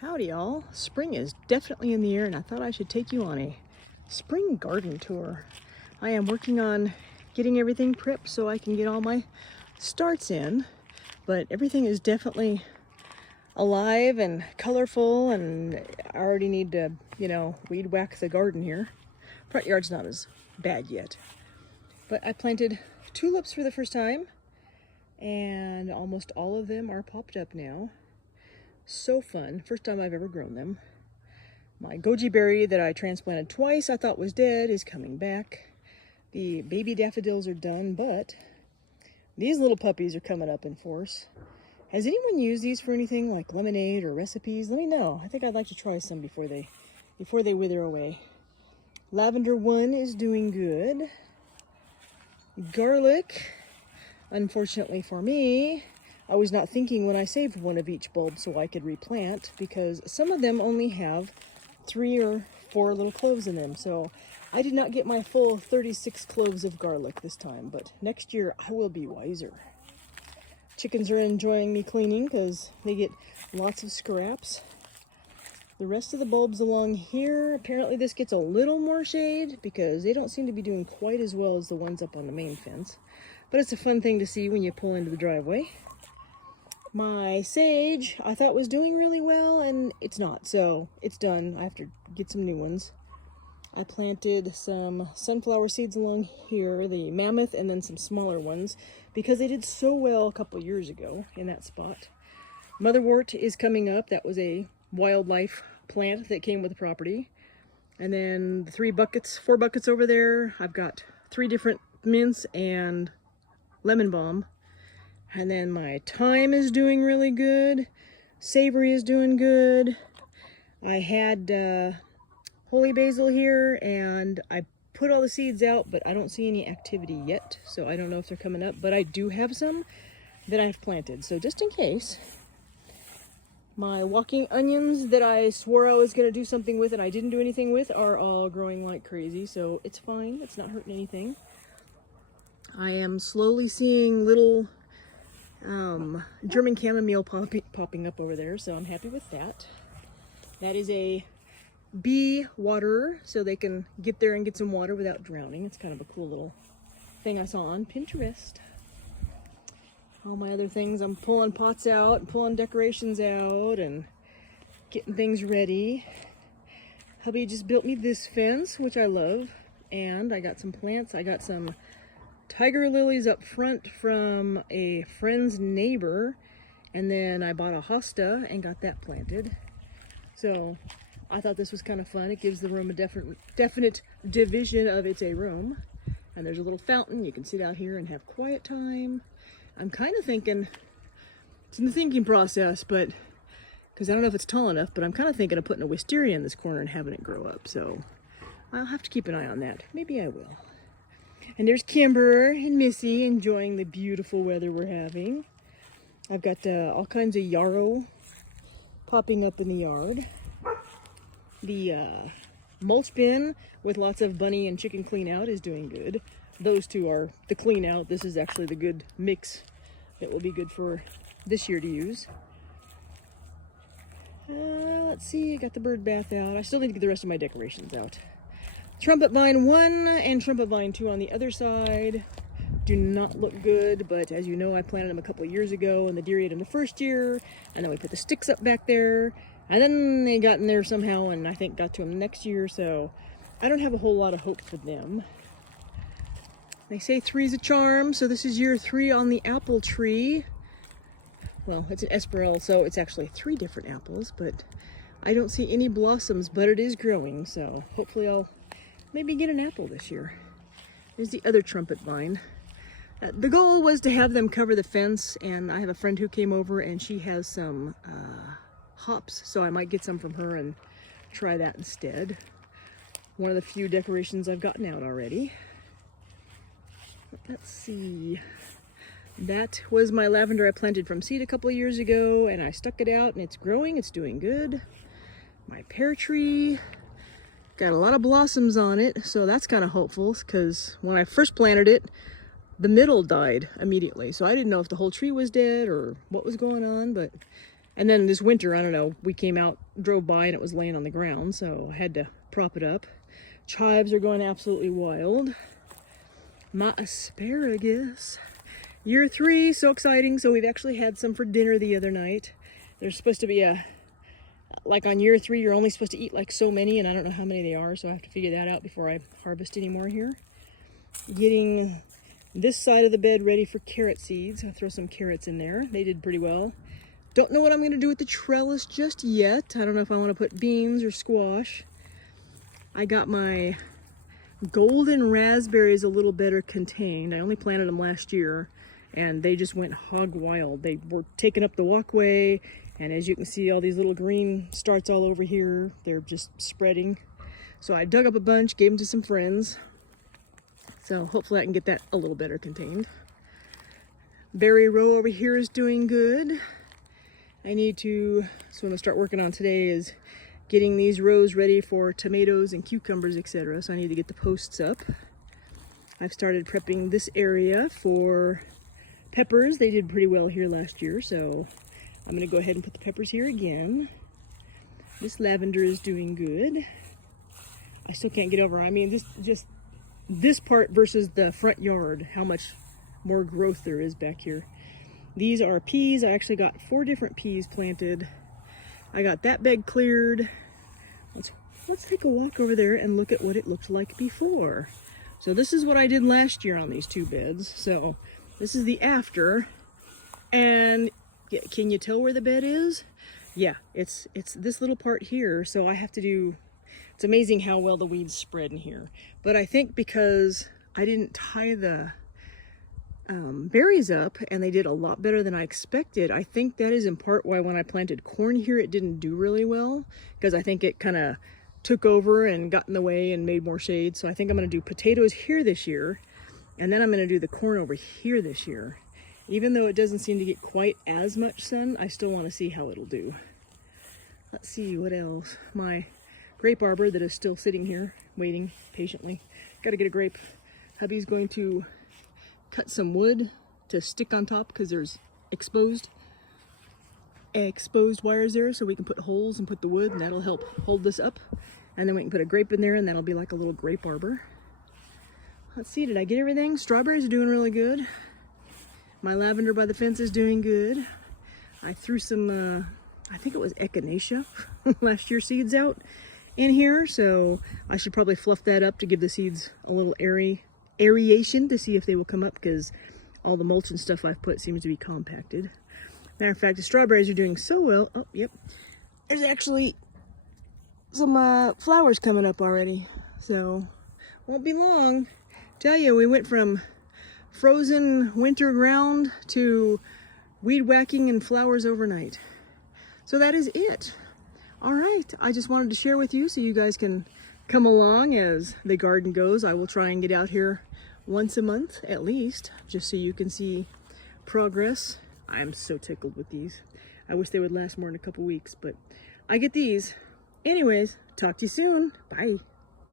Howdy y'all. Spring is definitely in the air and I thought I should take you on a spring garden tour. I am working on getting everything prepped so I can get all my starts in, but everything is definitely alive and colorful, and I already need to, weed whack the garden here. Front yard's not as bad yet. But I planted tulips for the first time and almost all of them are popped up now. So fun. First time I've ever grown them. My goji berry that I transplanted twice, I thought was dead, is coming back. The baby daffodils are done, but these little puppies are coming up in force. Has anyone used these for anything like lemonade or recipes? Let me know. I think I'd like to try some before they wither away. Lavender 1 is doing good. Garlic, unfortunately for me, I was not thinking when I saved one of each bulb so I could replant, because some of them only have 3 or 4 little cloves in them. So I did not get my full 36 cloves of garlic this time, but next year I will be wiser. Chickens are enjoying me cleaning because they get lots of scraps. The rest of the bulbs along here, apparently this gets a little more shade because they don't seem to be doing quite as well as the ones up on the main fence. But it's a fun thing to see when you pull into the driveway. My sage I thought was doing really well, and it's not, so it's done. I have to get some new ones. I planted some sunflower seeds along here, the mammoth, and then some smaller ones because they did so well a couple years ago in that spot. Motherwort is coming up. That was a wildlife plant that came with the property. And then the 4 buckets over there, I've got 3 different mints and lemon balm. And then my thyme is doing really good. Savory is doing good. I had holy basil here, and I put all the seeds out, but I don't see any activity yet, so I don't know if they're coming up. But I do have some that I've planted, so just in case. My walking onions that I swore I was going to do something with and I didn't do anything with are all growing like crazy, so it's fine. It's not hurting anything. I am slowly seeing little German chamomile popping up over there, so I'm happy with that. That is a bee waterer, so they can get there and get some water without drowning. It's kind of a cool little thing I saw on Pinterest. All my other things, I'm pulling pots out, pulling decorations out, and getting things ready. Hubby just built me this fence, which I love, and I got some plants. I got some tiger lilies up front from a friend's neighbor, and then I bought a hosta and got that planted. So I thought this was kind of fun. It gives the room a definite division of it's a room. And there's a little fountain. You can sit out here and have quiet time. I'm kind of thinking, it's in the thinking process, but because I don't know if it's tall enough, but I'm kind of thinking of putting a wisteria in this corner and having it grow up. So I'll have to keep an eye on that. Maybe I will. And there's Kimber and Missy enjoying the beautiful weather we're having. I've got all kinds of yarrow popping up in the yard. The mulch bin with lots of bunny and chicken clean out is doing good. Those two are the clean out. This is actually the good mix that will be good for this year to use. Let's see, I got the bird bath out. I still need to get the rest of my decorations out. Trumpet vine 1 and trumpet vine 2 on the other side do not look good, but as you know, I planted them a couple of years ago and the deer ate them the first year, and then we put the sticks up back there, and then they got in there somehow and I think got to them next year, so I don't have a whole lot of hope for them. They say 3's a charm, so this is year 3 on the apple tree. Well, it's an Esperel, so it's actually 3 different apples, but I don't see any blossoms, but it is growing, so hopefully I'll maybe get an apple this year. There's the other trumpet vine. The goal was to have them cover the fence, and I have a friend who came over and she has some hops, so I might get some from her and try that instead. One of the few decorations I've gotten out already. Let's see. That was my lavender I planted from seed a couple of years ago, and I stuck it out and it's growing, it's doing good. My pear tree got a lot of blossoms on it, so that's kind of hopeful, because when I first planted it, the middle died immediately, so I didn't know if the whole tree was dead or what was going on, but And then this winter, I don't know, we came out, drove by, and it was laying on the ground, so I had to prop it up. Chives are going absolutely wild. My asparagus. Year 3, so exciting. So we've actually had some for dinner the other night. There's supposed to be like on year 3, you're only supposed to eat like so many, and I don't know how many they are, so I have to figure that out before I harvest any more here. Getting this side of the bed ready for carrot seeds. I'll throw some carrots in there. They did pretty well. Don't know what I'm going to do with the trellis just yet. I don't know if I want to put beans or squash. I got my golden raspberries a little better contained. I only planted them last year, and they just went hog wild. They were taking up the walkway, and as you can see, all these little green starts all over here. They're just spreading. So I dug up a bunch, gave them to some friends. So hopefully I can get that a little better contained. Berry row over here is doing good. So what I'm gonna start working on today is getting these rows ready for tomatoes and cucumbers, etc. So I need to get the posts up. I've started prepping this area for peppers. They did pretty well here last year, so I'm gonna go ahead and put the peppers here again. This lavender is doing good. I still can't get over, I mean, this part versus the front yard, how much more growth there is back here. These are peas. I actually got 4 different peas planted. I got that bed cleared. Let's take a walk over there and look at what it looked like before. So this is what I did last year on these 2 beds. So this is the after. And can you tell where the bed is? Yeah, it's this little part here. So I have to do, it's amazing how well the weeds spread in here. But I think because I didn't tie the berries up, and they did a lot better than I expected, I think that is in part why when I planted corn here it didn't do really well, because I think it kind of took over and got in the way and made more shade. So I think I'm going to do potatoes here this year, and then I'm going to do the corn over here this year. Even though it doesn't seem to get quite as much sun, I still want to see how it'll do. Let's see what else. My grape arbor that is still sitting here waiting patiently. Got to get a grape. Hubby's going to cut some wood to stick on top because there's exposed wires there, so we can put holes and put the wood, and that'll help hold this up. And then we can put a grape in there, and that'll be like a little grape arbor. Let's see, did I get everything? Strawberries are doing really good. My lavender by the fence is doing good. I threw some, I think it was echinacea last year seeds out in here, so I should probably fluff that up to give the seeds a little aeration to see if they will come up, because all the mulch and stuff I've put seems to be compacted. Matter of fact, the strawberries are doing so well. Oh, yep. There's actually some flowers coming up already, so won't be long. Tell you, we went from frozen winter ground to weed whacking and flowers overnight. So that is it. All right, I just wanted to share with you so you guys can come along as the garden goes. I will try and get out here once a month at least, just so you can see progress. I'm so tickled with these. I wish they would last more than a couple weeks, but I get these. Anyways, talk to you soon. Bye.